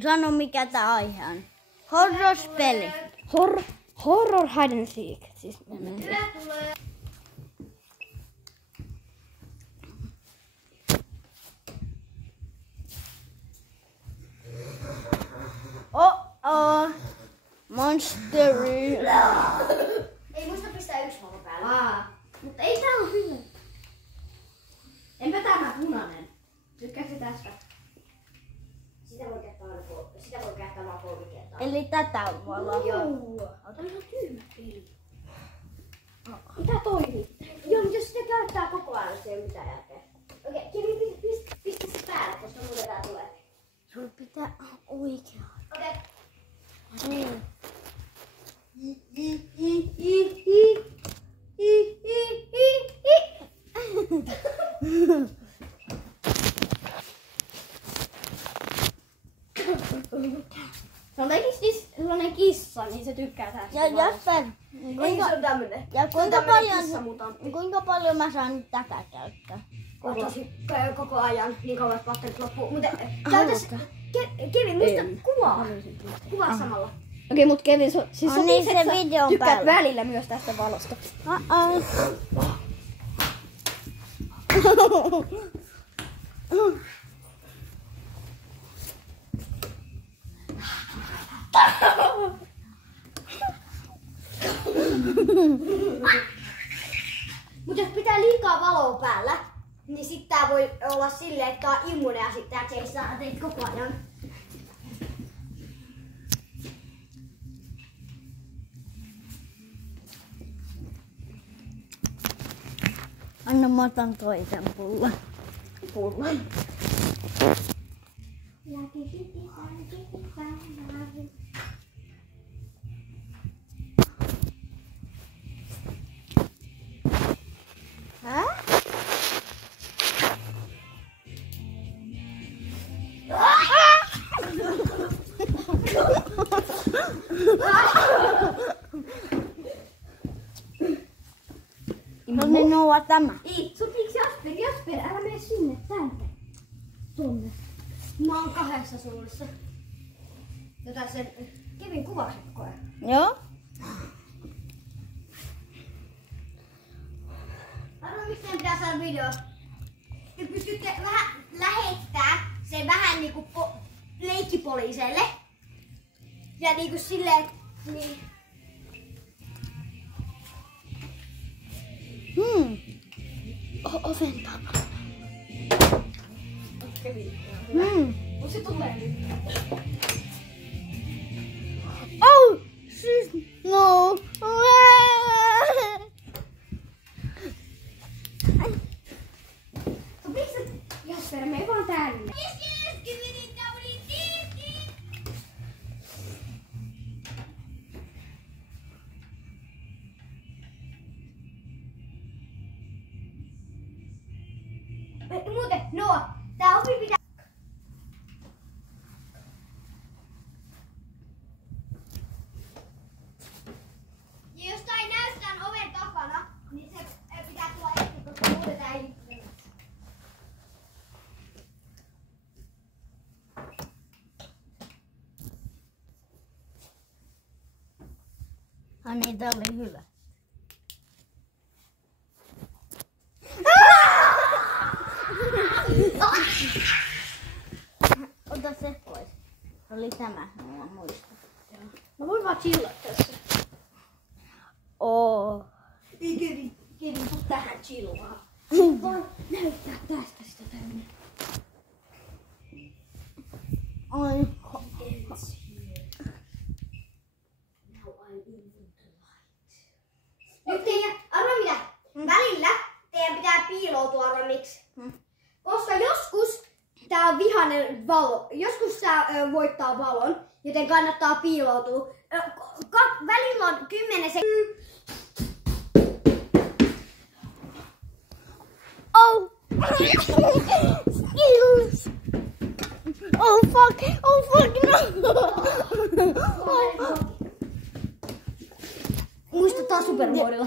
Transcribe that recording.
Sano mikä tää aihe on. Horror-peli. Horror hide and seek. Siis Oh. Monsteri. Ei muista pistää yksi valo päällä. Mutta ei tää oo hyvä. Enpä tämä punainen. Tykkääksä tästä? Sitä voi käyttää vaan 3 kertaa. Eli tätä valoa. Joo. Tämä on ihan tyhmä peli. Mitä toimii? Joo, mutta jos sitä käyttää koko ajan, se ei ole mitään järkeä. Okei, Kimi, pistä se päälle, koska muuten tää tulee. Sulla pitää oikea. Okei. se on tekis sellainen kissa, niin se tykkää tästä. Ja Jasper, Ei se on tämmönen. ja Kissa-mutantti. kuinka paljon mä saan nyt tätä käyttää? Koko ajan, niin kauan että patterit loppuu. Mutta käytäs, Kevin, muista kuvaa. Kuvaa samalla. Okei, mut Kevin, siis On niin se että sä videon tykkäät päällä. välillä myös tästä valosta. Mut jos pitää liikaa valoa päällä, niin sit tää voi olla silleen, että tää on immuune ja sit tää seisää teit koko ajan. Anna mä otan toisen pullon. No niin, nuo tämä. Ei, sopiiks Jasper, älä mene sinne, tänne. Tonne. Mä oon 2 suunnassa. Jota sen Kevin kuvasi koko ajan. Joo. Arvo, miksi teidän pitää saada video? Te pystytte vähän lähettää sen vähän niinku leikkipoliiselle. Ja niinku silleen, niin. Oven takana. Mut se tulee nyt. Oh, no. Sopiiks se? Jasper, mene vaan tänne. Muuten, Noa, tää ovi pitää... Ja jos tää ei näy tän oven takana, niin se pitää tulla eteen, koska muuten tää ei... Niin, tää oli hyvä. Ota se pois. Se oli tämä, mä muistan. Mä voin vaan chillaa tässä. Oo. Kevin, tuu tähän chillaan. Voi näyttää tästä sitä tänne. Oi. Nyt teidän, arvo mitä? Välillä teidän pitää piiloutua, arvo miksi? Koska joskus tää on vihainen valo. Joskus tää voittaa valon, joten kannattaa piiloutua. Välillä on 10 sekuntia. Oh. Skills. Oh fuck. Oh fuck no. Muistuttaa Supermodella.